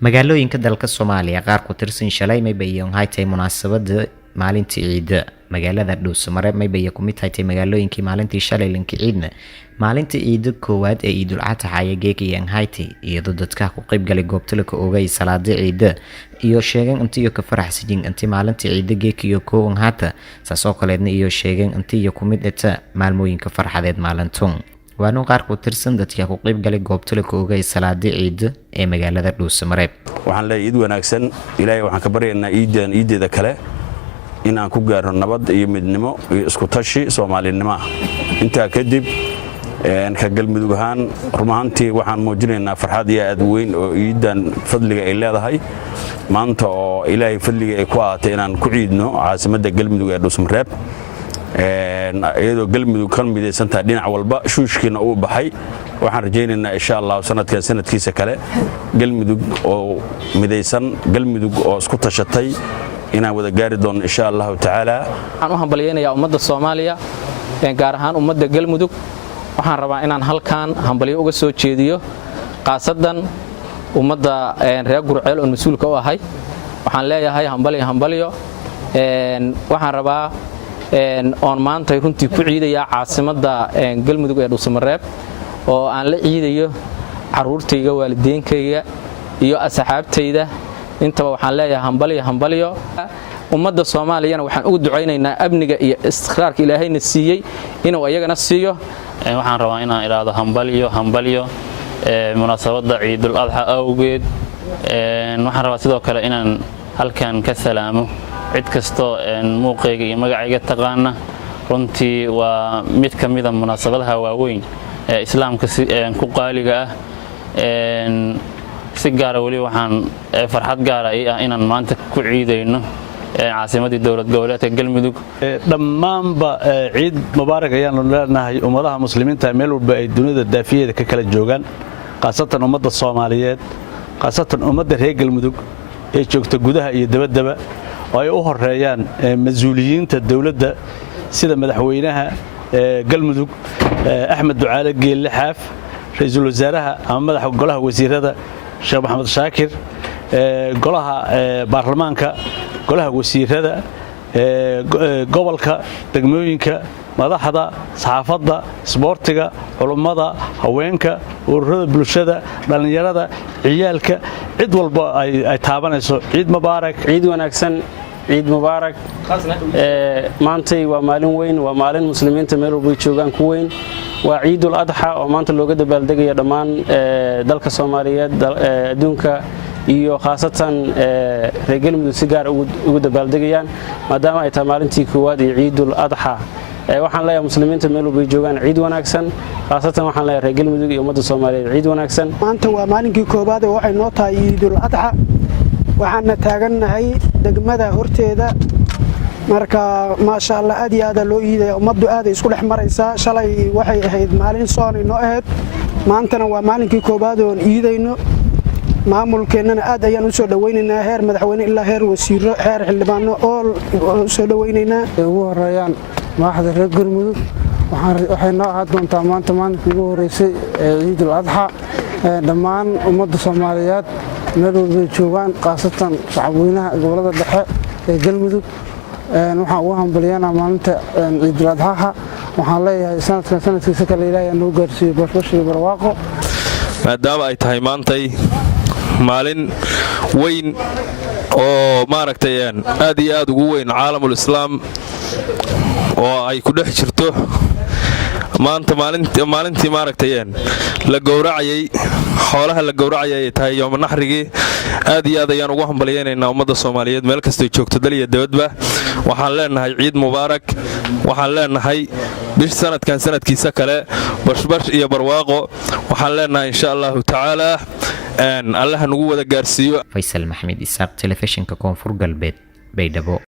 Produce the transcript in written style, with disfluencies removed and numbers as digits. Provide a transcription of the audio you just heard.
magaalooyinka dalka Soomaaliya qaar ku tirsan shalay may bayaan haytay munaasabada maalintii Ciida magaalada Dhuusamareeb may bayaan ku mid haytay magaalooyinkii maalintii shalay linka Ciidna maalintii Ciida koowaad ee Ciidul Adha ay geeyeen haytay iyadoo dadka ku qayb galay goobta la ka oogay salaada Ciida iyo sheegeen intii ka faraxsan intii maalintii Ciida geekiyo koowan hata saasoo kaleedna iyo sheegeen intii ku mid ah maalmooyinka farxadeed maalintan waanu qaar ku tirsan dadka ku qayb galay goobta la ka oogay salaada Ciida ee magaalada Dhuusamareeb waxaan leeyahay Ciid wanaagsan Ilaahay waxaan ka baryaynaa Ciideeda kale in aan ku gaarno nabad iyo midnimo iyo isku tashi Soomaalinimo inta kadib ka galmudug ahaan rumaantii waxaan muujinaynaa farxad iyo aad weyn oo Ciidan fadliga ay leedahay maanta oo Ilaahay fadliga ay ku aatay inaan ku ciidno caasimadda galmudug ee Dhuusamareeb iyadoo galmudug kan midaysan tahay dhinac walba shuushkiina uu baxay waxaan rajaynaynaa insha Allah sanadkiisa kale galmudug oo midaysan galmudug oo isku tashatay inaan wada gaari doono insha Allah taala waxaan u hambalyeeynaa ummadda Soomaaliya gaar ahaan ummadda galmudug waxaan rabaa inaan halkaan hambalyo uga soo jeediyo qaasadan ummadda reer Gurceel oo mas'uulka u ahay waxaan leeyahay hambalyo waxaan rabaa oon maanta runtii ku ciidaya caasimadda galmudug ee Dhuusamareeb oo aan la ciidayo caruurtayga waalideenkayga iyo asxaabtayda intaba waxaan leeyahay hambalyo ummadda Soomaaliyana waxaan ugu ducaynaynaa amniga iyo istiqraarka Ilaahayna siiyay inuu ayagana siiyo waxaan rabaa inaan iraado hambalyo munaasabada Ciidul Adha awgeed waxaan rabaa sidoo kale inaan halkan ka salaamo cid kasto muuqayga iyo magacayga taqaana runtii waa mid kamid ah munaasabadaha waaweyn ee islaamka ku qaaliga ah si gaar ah wali waxaan farxad gaar ah inaan maanta ku ciidayno caasimadii dawlad goboleedka galmudug dhammaanba ciid mubaarak ayaan leenahay ummadaha muslimiinta meel walba ay dunida daafiyeeda ka kala joogan qaasatan ummadda Soomaaliyeed qaasatan ummadda reer galmudug ee joogta gudaha iyo dibadda oo ay u horeeyaan mas'uuliyiinta dawladda sida madaxweynaha galmudug Axmed Ducaale Geelle Xaaf ra'iisul wasaaraha ama madaxa golaha wasiirada Sheekh Maxamed Shaakir golaha baarlamaanka golaha wasiirada gobolka degmooyinka madaxda saxaafadda isboortiga culimada haweenka ururada bulshada dhalinyarada ciyaalka cid walba ay taabanayso ciid wanaagsan ciid mubaarak maantay waa maalin weyn waa maalin muslimiinta meel walba joogan ku weyn waa Ciidul Adha oo maanta looga dabaaldegayo dhammaan dalka Soomaaliyeed adduunka iyo khaasatan reer galmudug si gaar ugu dabaaldegayaan maadaama ay tahay maalintii koowaad ee Ciidul Adha waxaan leeyahay muslimiinta meel walba joogan ciid wanaagsan khaasatan waxaan leeyahay reer galmudug iyo ummadda Soomaaliyeed ciid wanaagsan maanta waa maalinkii koowaad ee waxay noo tahay Ciidul Adha waxaan taagannahay degmada horteeda marka ma sha Allah aad iyo aad loo iiday ummaddu aad isku dhex maraysa shalay waxay ahayd maalin soon inoo ahayd maantana waa maalinkii koowaad oo iidayno maamulkeennana aad ayaan u soo dhaweynaynaa heer madaxweyne ilaa heer wasiiro heer xildhibaano oo soo dhaweynaynaa ugu horeeyaan madaxda reer galmudug waxay noo ahaan doontaa maanta maalinkii ugu horeysay ee Ciidul Adha dhammaan ummadda Soomaaliyeed meel walba joogaan qaasatan shacabweynaha gobolada dhexe ee galmudug waxaan ugu hambalyeynaa maalinta Ciidul Adha waxaan leeyahay sanadkiisa kale Ilaahay noo gaarsiiyo bashbash iyo barwaaqo maadaama ay tahay maantay maalin weyn oo maaragtay aad iyo aad ugu weyn caalamul islaam oo ay ku dhex jirto maanta maalintii maaragtay la gowracayay xoolaha la gowracayay ay tahay yoom naxrigi aad iyo aad ayaan ugu hambalyeynaa ummadda Soomaaliyeed meel kasta ay joogto dal iyo dibadba waxaan leenahay ciid mubaarak waxaan leenahay bish sanadkan sanadkiisa kale bashbash iyo barwaaqo waxaan leenahay insha Allah taala Allah nagu wada gaarsiiyo Faisal Maxamed Isaaq telefishinka Koonfur Galbeed Baydhabo